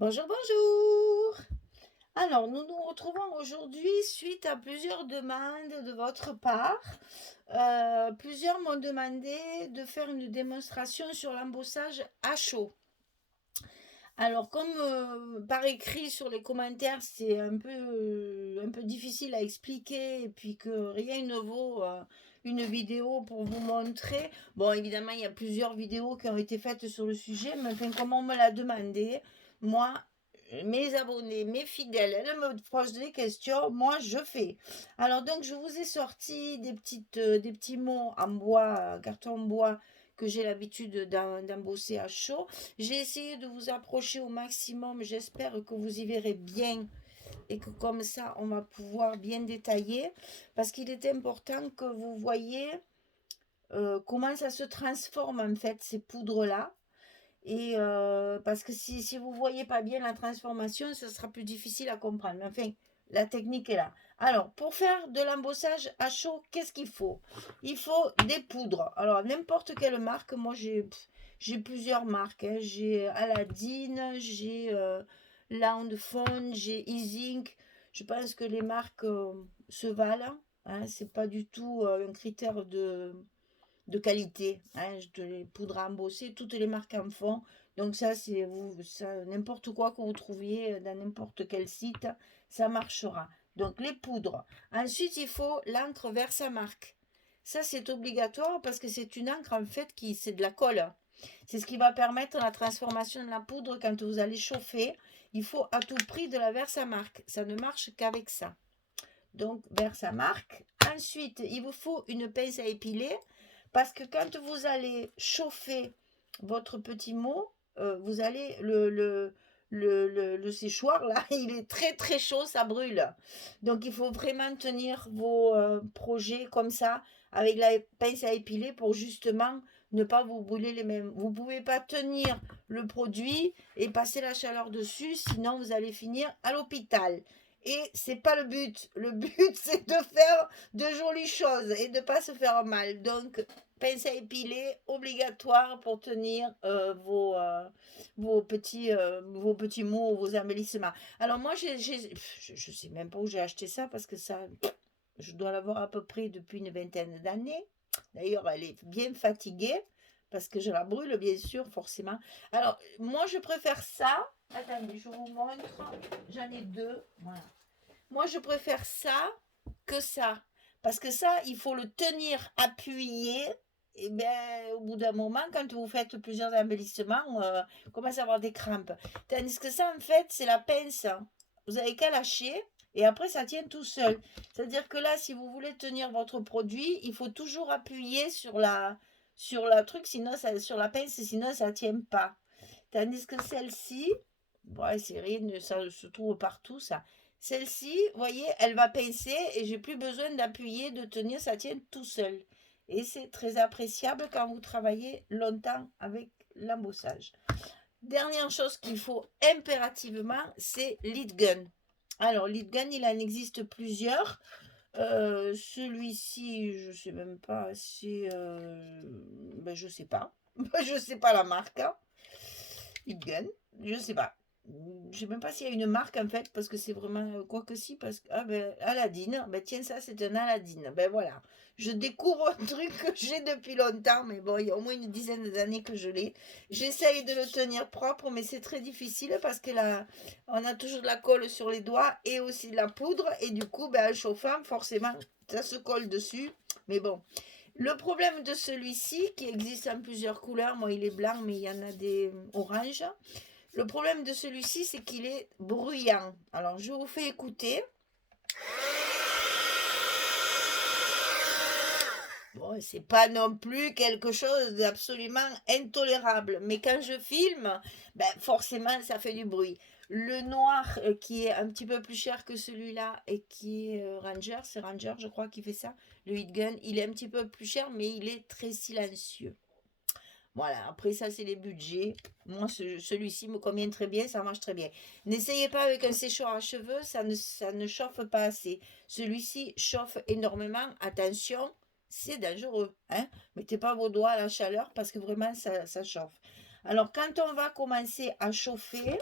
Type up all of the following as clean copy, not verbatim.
Bonjour, bonjour. Alors, nous nous retrouvons aujourd'hui suite à plusieurs demandes de votre part. Plusieurs m'ont demandé de faire une démonstration sur l'embossage à chaud. Alors, comme par écrit sur les commentaires, c'est un peu difficile à expliquer et puis que rien ne vaut une vidéo pour vous montrer. Bon, évidemment, il y a plusieurs vidéos qui ont été faites sur le sujet, mais enfin, comme on me l'a demandé, moi, mes abonnés, mes fidèles, elles me posent des questions, moi je fais. Alors donc je vous ai sorti des petits mots en bois, carton bois que j'ai l'habitude d'embosser à chaud. J'ai essayé de vous approcher au maximum, j'espère que vous y verrez bien et que comme ça on va pouvoir bien détailler parce qu'il est important que vous voyez comment ça se transforme en fait ces poudres-là. Et parce que si vous ne voyez pas bien la transformation, ça sera plus difficile à comprendre. Mais enfin, la technique est là. Alors, pour faire de l'embossage à chaud, qu'est-ce qu'il faut? Il faut des poudres. Alors, n'importe quelle marque. Moi, j'ai plusieurs marques, hein. J'ai Aladdin, j'ai Landfond, j'ai Easink. Je pense que les marques se valent. Hein. C'est pas du tout un critère de qualité, hein, de les poudres à embosser, toutes les marques en font. Donc ça, c'est vous, ça, n'importe quoi que vous trouviez dans n'importe quel site, ça marchera. Donc les poudres. Ensuite, il faut l'encre Versamark. Ça, c'est obligatoire parce que c'est une encre en fait qui, c'est de la colle. C'est ce qui va permettre la transformation de la poudre quand vous allez chauffer. Il faut à tout prix de la Versamark. Ça ne marche qu'avec ça. Donc Versamark. Ensuite, il vous faut une pince à épiler parce que quand vous allez chauffer votre petit mot, vous allez le séchoir là, il est très très chaud, ça brûle. Donc il faut vraiment tenir vos projets comme ça avec la pince à épiler pour justement ne pas vous brûler les mêmes. Vous ne pouvez pas tenir le produit et passer la chaleur dessus, sinon vous allez finir à l'hôpital. Et c'est pas le but. Le but, c'est de faire de jolies choses et de ne pas se faire mal. Donc, pince à épiler obligatoire pour tenir vos petits mots, vos embellissements. Alors moi, je sais même pas où j'ai acheté ça parce que ça, je dois l'avoir à peu près depuis une vingtaine d'années. D'ailleurs, elle est bien fatiguée parce que je la brûle, bien sûr, forcément. Alors, moi, je préfère ça. Attendez, je vous montre. J'en ai deux. Voilà. Moi, je préfère ça que ça. Parce que ça, il faut le tenir appuyé. Et bien, au bout d'un moment, quand vous faites plusieurs embellissements, vous commencez à avoir des crampes. Tandis que ça, en fait, c'est la pince. Vous avez qu'à lâcher et après, ça tient tout seul. C'est-à-dire que là, si vous voulez tenir votre produit, il faut toujours appuyer sur la truc, sinon ça, sur la pince, sinon ça ne tient pas. Tandis que celle-ci, ouais, c'est rien, ça se trouve partout, ça. Celle-ci, vous voyez, elle va pincer et j'ai plus besoin d'appuyer, de tenir, ça tient tout seul. Et c'est très appréciable quand vous travaillez longtemps avec l'embossage. Dernière chose qu'il faut impérativement, c'est lead gun. Alors, lead gun, il en existe plusieurs. Celui-ci, je sais même pas, c'est... ben, je sais pas. Je sais pas la marque, hein. Lead gun, je sais pas. Je sais même pas s'il y a une marque en fait, parce que c'est vraiment quoi que si, parce que ah ben Aladdin, ben tiens ça c'est un Aladdin, ben voilà. Je découvre un truc que j'ai depuis longtemps, mais bon, il y a au moins une dizaine d'années que je l'ai. J'essaye de le tenir propre, mais c'est très difficile parce que là, on a toujours de la colle sur les doigts et aussi de la poudre, et du coup, ben, en chauffant, forcément, ça se colle dessus. Mais bon, le problème de celui-ci, qui existe en plusieurs couleurs, moi il est blanc, mais il y en a des oranges. Le problème de celui-ci, c'est qu'il est bruyant. Alors, je vous fais écouter. Bon, c'est pas non plus quelque chose d'absolument intolérable. Mais quand je filme, ben forcément, ça fait du bruit. Le noir, qui est un petit peu plus cher que celui-là et qui est Ranger, c'est Ranger, je crois, qui fait ça. Le Heat Gun, il est un petit peu plus cher, mais il est très silencieux. Voilà, après ça, c'est les budgets. Moi, celui-ci me convient très bien, ça marche très bien. N'essayez pas avec un séchoir à cheveux, ça ne chauffe pas assez. Celui-ci chauffe énormément. Attention, c'est dangereux. Hein. Mettez pas vos doigts à la chaleur parce que vraiment, ça chauffe. Alors, quand on va commencer à chauffer,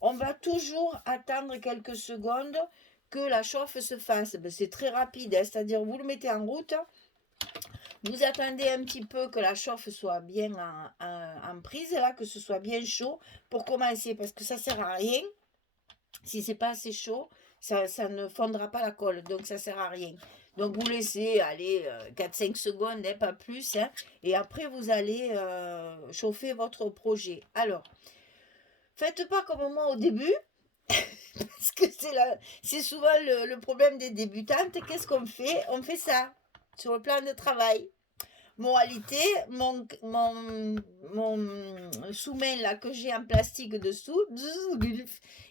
on va toujours attendre quelques secondes que la chauffe se fasse. Ben, c'est très rapide, hein, c'est-à-dire vous le mettez en route, vous attendez un petit peu que la chauffe soit bien en prise, là, que ce soit bien chaud pour commencer, parce que ça ne sert à rien. Si c'est pas assez chaud, ça ne fondra pas la colle, donc ça sert à rien. Donc vous laissez aller 4-5 secondes, hein, pas plus, hein, et après vous allez chauffer votre projet. Alors, faites pas comme moi au début, parce que c'est souvent le problème des débutantes. Qu'est-ce qu'on fait? On fait ça sur le plan de travail. Moralité, mon sous-main là que j'ai en plastique dessous,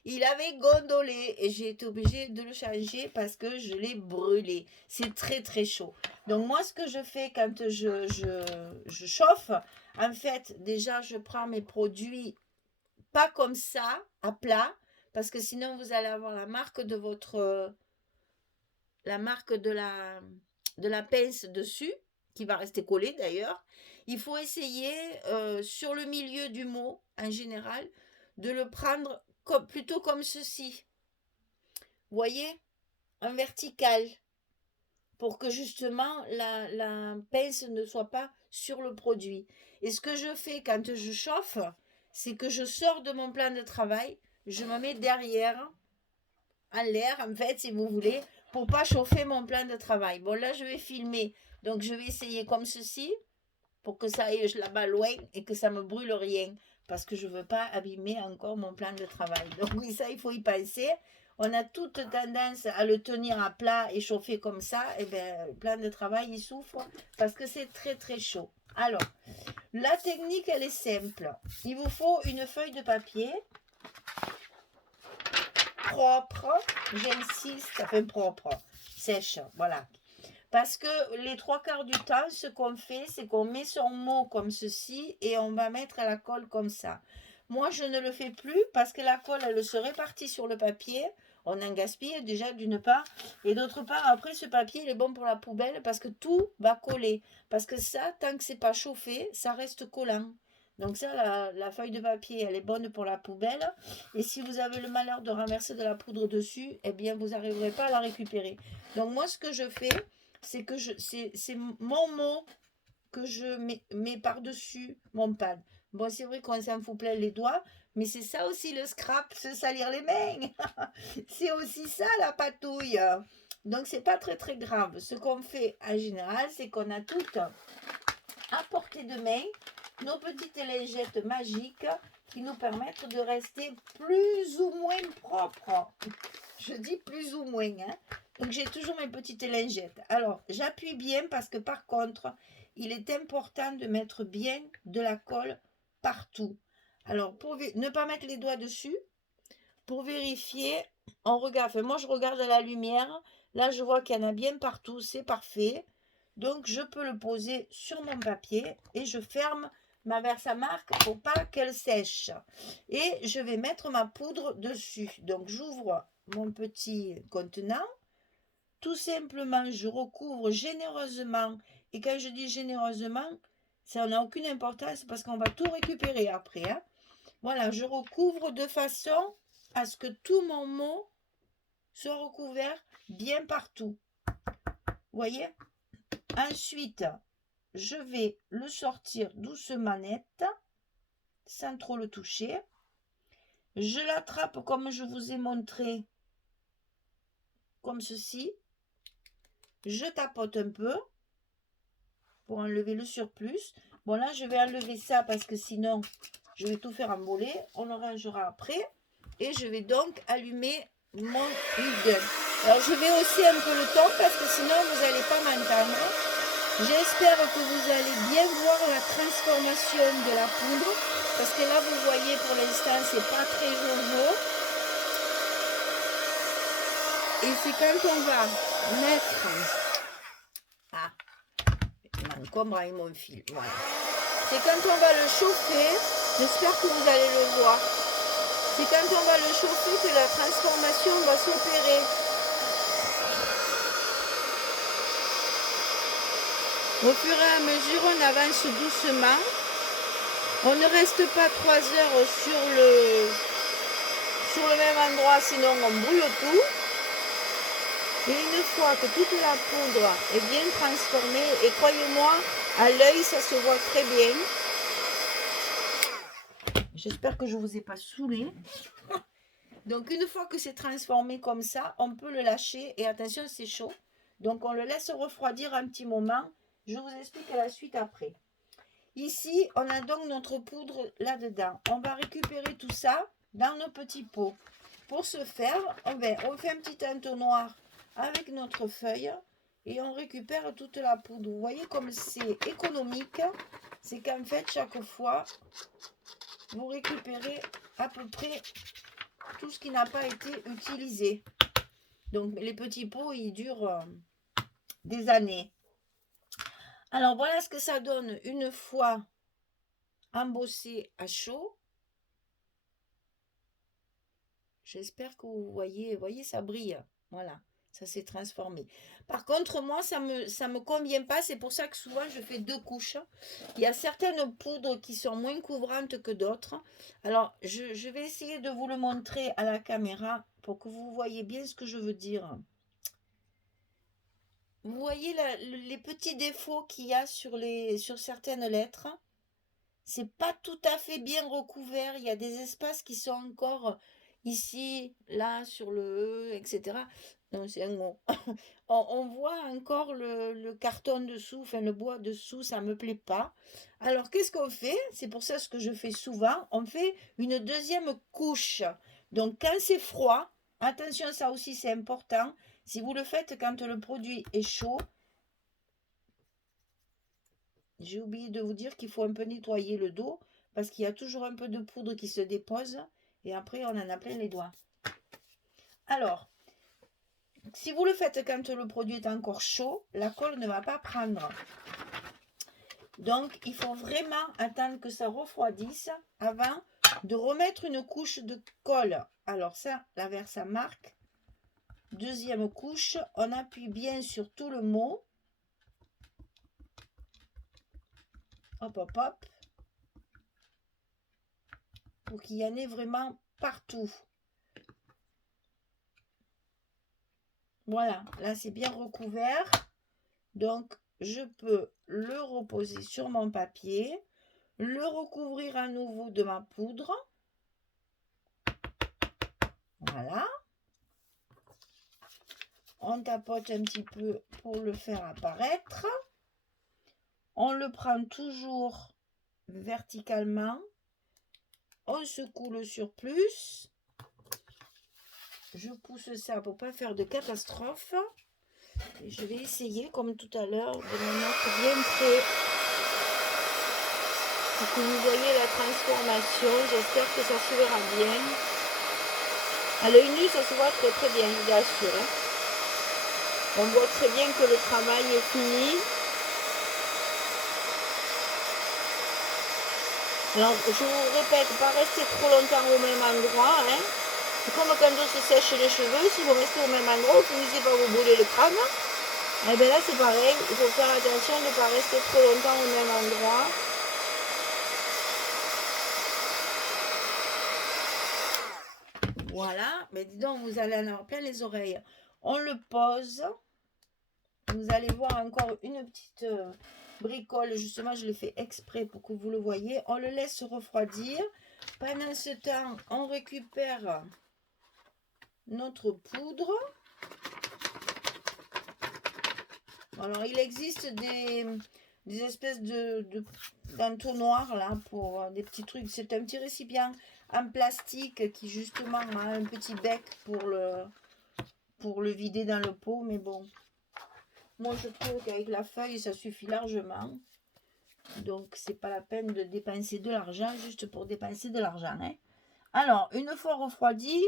il avait gondolé et j'ai été obligée de le changer parce que je l'ai brûlé. C'est très très chaud. Donc moi ce que je fais quand je chauffe, en fait déjà je prends mes produits pas comme ça, à plat, parce que sinon vous allez avoir la marque de la marque de la pince dessus, qui va rester collée d'ailleurs. Il faut essayer sur le milieu du mot, en général, de le prendre plutôt comme ceci. Vous voyez? En vertical, pour que justement la pince ne soit pas sur le produit. Et ce que je fais quand je chauffe, c'est que je sors de mon plan de travail, je me mets derrière, en l'air, en fait, si vous voulez, pour pas chauffer mon plan de travail. Bon, là, je vais filmer. Donc, je vais essayer comme ceci, pour que ça aille là-bas loin et que ça me brûle rien. Parce que je ne veux pas abîmer encore mon plan de travail. Donc, oui, ça, il faut y penser. On a toute tendance à le tenir à plat et chauffer comme ça. Et bien, le plan de travail, il souffre parce que c'est très, très chaud. Alors, la technique, elle est simple. Il vous faut une feuille de papier propre, j'insiste, enfin propre, sèche, voilà. Parce que les trois quarts du temps, ce qu'on fait, c'est qu'on met son mot comme ceci et on va mettre la colle comme ça. Moi, je ne le fais plus parce que la colle, elle se répartit sur le papier. On en gaspille déjà d'une part. Et d'autre part, après, ce papier, il est bon pour la poubelle parce que tout va coller. Parce que ça, tant que c'est pas chauffé, ça reste collant. Donc ça, la feuille de papier, elle est bonne pour la poubelle. Et si vous avez le malheur de renverser de la poudre dessus, eh bien, vous n'arriverez pas à la récupérer. Donc moi, ce que je fais, c'est que c'est mon mot que je mets par-dessus mon pad. Bon, c'est vrai qu'on s'en fout plein les doigts, mais c'est ça aussi le scrap, se salir les mains. C'est aussi ça la patouille. Donc c'est pas très très grave. Ce qu'on fait en général, c'est qu'on a toutes à portée de main nos petites lingettes magiques qui nous permettent de rester plus ou moins propres. Je dis plus ou moins, hein. Donc j'ai toujours mes petites lingettes. Alors j'appuie bien parce que par contre, il est important de mettre bien de la colle partout. Alors pour ne pas mettre les doigts dessus, pour vérifier, on regarde. Enfin, moi je regarde à la lumière. Là je vois qu'il y en a bien partout, c'est parfait. Donc je peux le poser sur mon papier et je ferme ma Versamark pour pas qu'elle sèche. Et je vais mettre ma poudre dessus. Donc j'ouvre mon petit contenant. Tout simplement, je recouvre généreusement. Et quand je dis généreusement, ça n'a aucune importance parce qu'on va tout récupérer après, hein. Voilà, je recouvre de façon à ce que tout mon mot soit recouvert bien partout. Vous voyez? Ensuite, je vais le sortir doucement net, sans trop le toucher. Je l'attrape comme je vous ai montré, comme ceci. Je tapote un peu pour enlever le surplus. Bon, là, je vais enlever ça parce que sinon, je vais tout faire emboler. On le rangera après. Et je vais donc allumer mon huile. Alors, je vais hausser un peu le ton parce que sinon, vous n'allez pas m'entendre. J'espère que vous allez bien voir la transformation de la poudre. Parce que là, vous voyez, pour l'instant, c'est pas très jojo. Et c'est quand on va mettre... Ah, il m'encombre avec mon fil. Voilà. C'est quand on va le chauffer. J'espère que vous allez le voir. C'est quand on va le chauffer que la transformation va s'opérer. Au fur et à mesure, on avance doucement. On ne reste pas 3 heures même endroit, sinon on brûle tout. Et une fois que toute la poudre est bien transformée, et croyez-moi, à l'œil, ça se voit très bien. J'espère que je ne vous ai pas saoulé. Donc, une fois que c'est transformé comme ça, on peut le lâcher. Et attention, c'est chaud. Donc, on le laisse refroidir un petit moment. Je vous explique la suite après. Ici, on a donc notre poudre là-dedans. On va récupérer tout ça dans nos petits pots. Pour ce faire, on fait un petit entonnoir avec notre feuille et on récupère toute la poudre. Vous voyez comme c'est économique. C'est qu'en fait, chaque fois, vous récupérez à peu près tout ce qui n'a pas été utilisé. Donc, les petits pots, ils durent des années. Alors, voilà ce que ça donne une fois embossé à chaud. J'espère que vous voyez, ça brille. Voilà, ça s'est transformé. Par contre, moi, ça me convient pas. C'est pour ça que souvent, je fais 2 couches. Il y a certaines poudres qui sont moins couvrantes que d'autres. Alors, je vais essayer de vous le montrer à la caméra pour que vous voyez bien ce que je veux dire. Vous voyez les petits défauts qu'il y a sur certaines lettres. C'est pas tout à fait bien recouvert. Il y a des espaces qui sont encore ici, là, sur le E, etc. Non, c'est un mot. On voit encore le carton dessous, enfin le bois dessous, ça me plaît pas. Alors, qu'est-ce qu'on fait? C'est pour ça ce que je fais souvent. On fait une deuxième couche. Donc, quand c'est froid, attention, ça aussi c'est important. Si vous le faites quand le produit est chaud, j'ai oublié de vous dire qu'il faut un peu nettoyer le dos parce qu'il y a toujours un peu de poudre qui se dépose et après on en a plein les doigts. Alors, si vous le faites quand le produit est encore chaud, la colle ne va pas prendre. Donc, il faut vraiment attendre que ça refroidisse avant de remettre une couche de colle. Alors ça, là vers sa marque. Deuxième couche, on appuie bien sur tout le mot. Hop, hop, hop. Pour qu'il y en ait vraiment partout. Voilà, là c'est bien recouvert. Donc, je peux le reposer sur mon papier, le recouvrir à nouveau de ma poudre. Voilà. On tapote un petit peu pour le faire apparaître. On le prend toujours verticalement. On secoue le surplus. Je pousse ça pour ne pas faire de catastrophe. Et je vais essayer, comme tout à l'heure, de me mettre bien près pour que vous voyez la transformation. J'espère que ça se verra bien. À l'œil nu, ça se voit très très bien, je vous assure. On voit très bien que le travail est fini. Alors, je vous répète, pas rester trop longtemps au même endroit. Hein. C'est comme quand on se sèche les cheveux. Si vous restez au même endroit, vous finissez par vous brûler le crâne. Et bien là, c'est pareil. Il faut faire attention de ne pas rester trop longtemps au même endroit. Voilà. Mais dis donc, vous allez en avoir plein les oreilles. On le pose. Vous allez voir encore une petite bricole. Justement, je l'ai fait exprès pour que vous le voyez. On le laisse refroidir. Pendant ce temps, on récupère notre poudre. Alors, il existe des espèces d'entonnoirs là pour des petits trucs. C'est un petit récipient en plastique qui justement a un petit bec pour le vider dans le pot. Mais bon, moi je trouve qu'avec la feuille, ça suffit largement. Donc, c'est pas la peine de dépenser de l'argent juste pour dépenser de l'argent. Hein. Alors, une fois refroidi,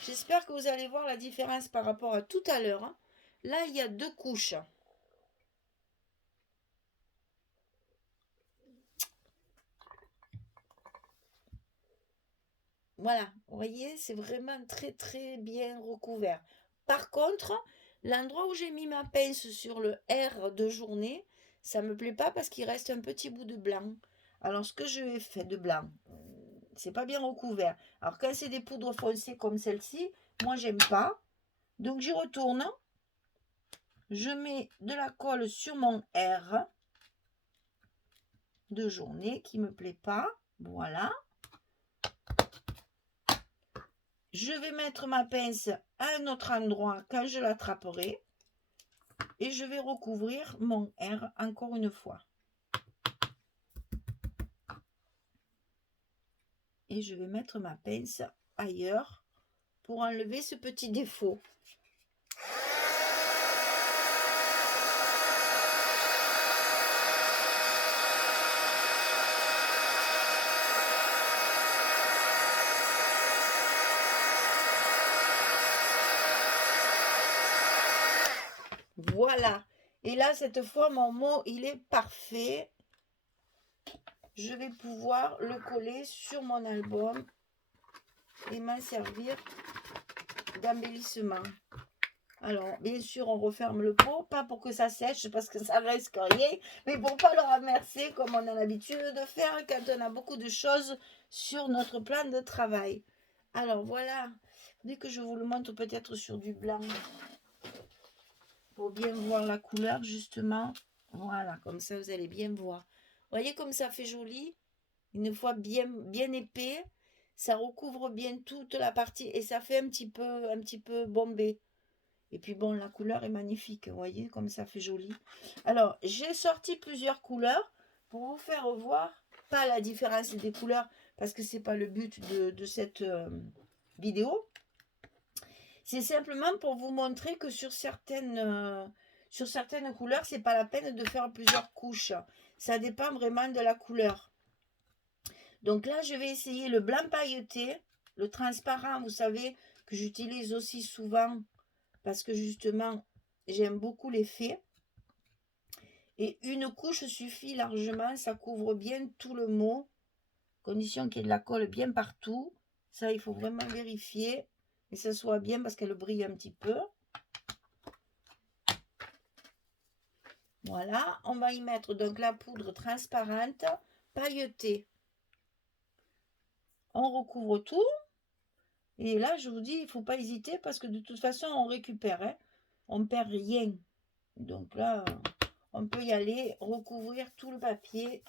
j'espère que vous allez voir la différence par rapport à tout à l'heure. Hein. Là, il y a 2 couches. Voilà, vous voyez, c'est vraiment très très bien recouvert. Par contre, l'endroit où j'ai mis ma pince sur le R de journée, ça me plaît pas parce qu'il reste un petit bout de blanc. Alors, ce que je vais faire de blanc, c'est pas bien recouvert. Alors quand c'est des poudres foncées comme celle-ci, moi j'aime pas. Donc j'y retourne. Je mets de la colle sur mon R de journée qui me plaît pas. Voilà. Je vais mettre ma pince à un autre endroit quand je l'attraperai. Et je vais recouvrir mon R encore une fois. Et je vais mettre ma pince ailleurs pour enlever ce petit défaut. Voilà. Et là, cette fois, mon mot, il est parfait. Je vais pouvoir le coller sur mon album et m'en servir d'embellissement. Alors, bien sûr, on referme le pot, pas pour que ça sèche, parce que ça risque rien, mais pour pas le ramasser comme on a l'habitude de faire quand on a beaucoup de choses sur notre plan de travail. Alors, voilà. Dès que je vous le montre peut-être sur du blanc, pour bien voir la couleur, justement. Voilà, comme ça, vous allez bien voir. Vous voyez comme ça fait joli? Une fois bien épais, ça recouvre bien toute la partie et ça fait un petit peu bombé. Et puis bon, la couleur est magnifique, vous voyez comme ça fait joli. Alors, j'ai sorti plusieurs couleurs pour vous faire voir, pas la différence des couleurs, parce que c'est pas le but de cette vidéo. C'est simplement pour vous montrer que sur certaines couleurs, c'est pas la peine de faire plusieurs couches. Ça dépend vraiment de la couleur. Donc là, je vais essayer le blanc pailleté, le transparent, vous savez, que j'utilise aussi souvent parce que justement, j'aime beaucoup l'effet. Et une couche suffit largement, ça couvre bien tout le mot, condition qu'il y ait de la colle bien partout. Ça, il faut vraiment vérifier et que ça soit bien parce qu'elle brille un petit peu. Voilà, on va y mettre donc la poudre transparente pailletée. On recouvre tout. Et là, je vous dis, il ne faut pas hésiter parce que de toute façon, on récupère. Hein. On ne perd rien. Donc là, on peut y aller, recouvrir tout le papier.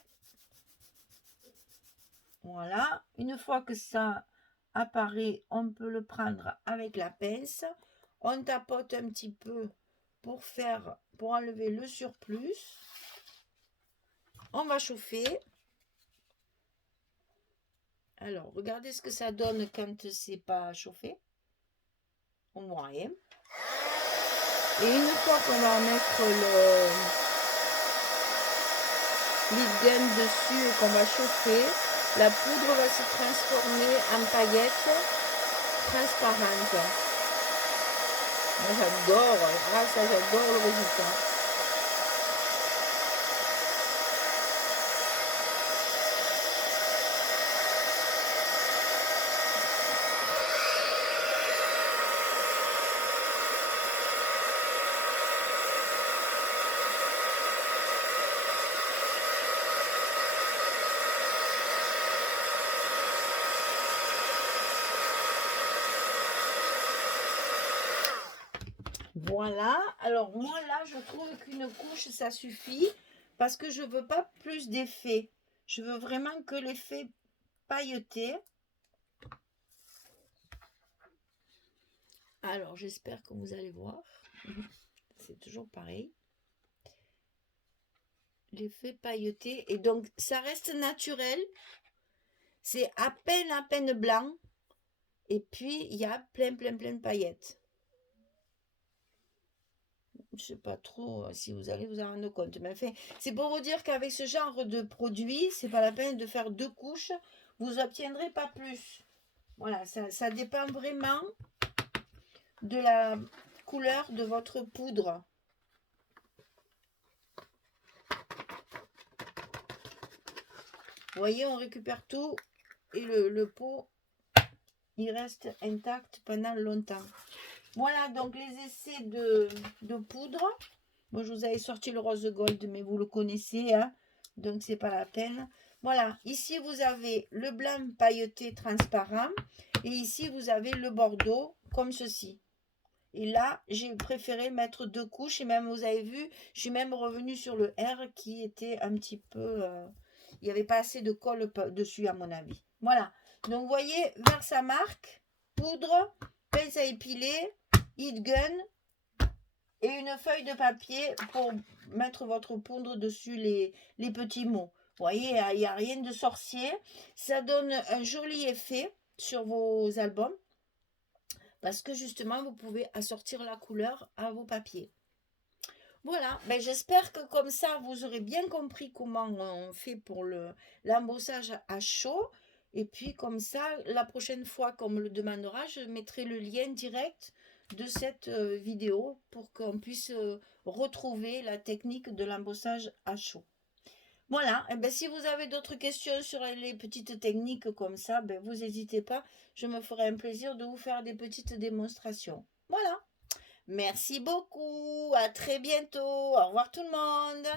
Voilà. Une fois que ça apparaît, on peut le prendre avec la pince. On tapote un petit peu pour enlever le surplus. On va chauffer. Alors, regardez ce que ça donne quand c'est pas chauffé. On voit rien. Et une fois qu'on va mettre le lead gun dessus et qu'on va chauffer, la poudre va se transformer en paillettes transparentes. Moi j'adore, grâce à ça j'adore le résultat. Voilà, alors moi là je trouve qu'une couche ça suffit parce que je veux pas plus d'effet. Je veux vraiment que l'effet pailleté. Alors j'espère que vous allez voir. C'est toujours pareil. L'effet pailleté et donc ça reste naturel. C'est à peine blanc et puis il y a plein de paillettes. Je sais pas trop si vous allez vous en rendre compte, mais enfin, c'est pour vous dire qu'avec ce genre de produit, c'est pas la peine de faire deux couches, vous obtiendrez pas plus. Voilà, ça dépend vraiment de la couleur de votre poudre. Vous voyez, on récupère tout et le pot, il reste intact pendant longtemps. Voilà donc les essais de poudre. Moi, je vous avais sorti le rose gold, mais vous le connaissez, hein, donc c'est pas la peine. Voilà, ici vous avez le blanc pailleté transparent et ici vous avez le bordeaux comme ceci. Et là, j'ai préféré mettre deux couches et même, vous avez vu, je suis même revenue sur le R qui était un petit peu... il n'y avait pas assez de colle dessus à mon avis. Voilà, donc vous voyez, vers sa marque, poudre, pince à épiler, heat gun et une feuille de papier pour mettre votre poudre dessus les petits mots. Vous voyez, il n'y a rien de sorcier. Ça donne un joli effet sur vos albums parce que justement, vous pouvez assortir la couleur à vos papiers. Voilà, ben j'espère que comme ça, vous aurez bien compris comment on fait pour l'embossage à chaud. Et puis comme ça, la prochaine fois qu'on me le demandera, je mettrai le lien direct de cette vidéo pour qu'on puisse retrouver la technique de l'embossage à chaud. Voilà, et ben, si vous avez d'autres questions sur les petites techniques comme ça, ben, vous n'hésitez pas, je me ferai un plaisir de vous faire des petites démonstrations. Voilà, merci beaucoup, à très bientôt, au revoir tout le monde.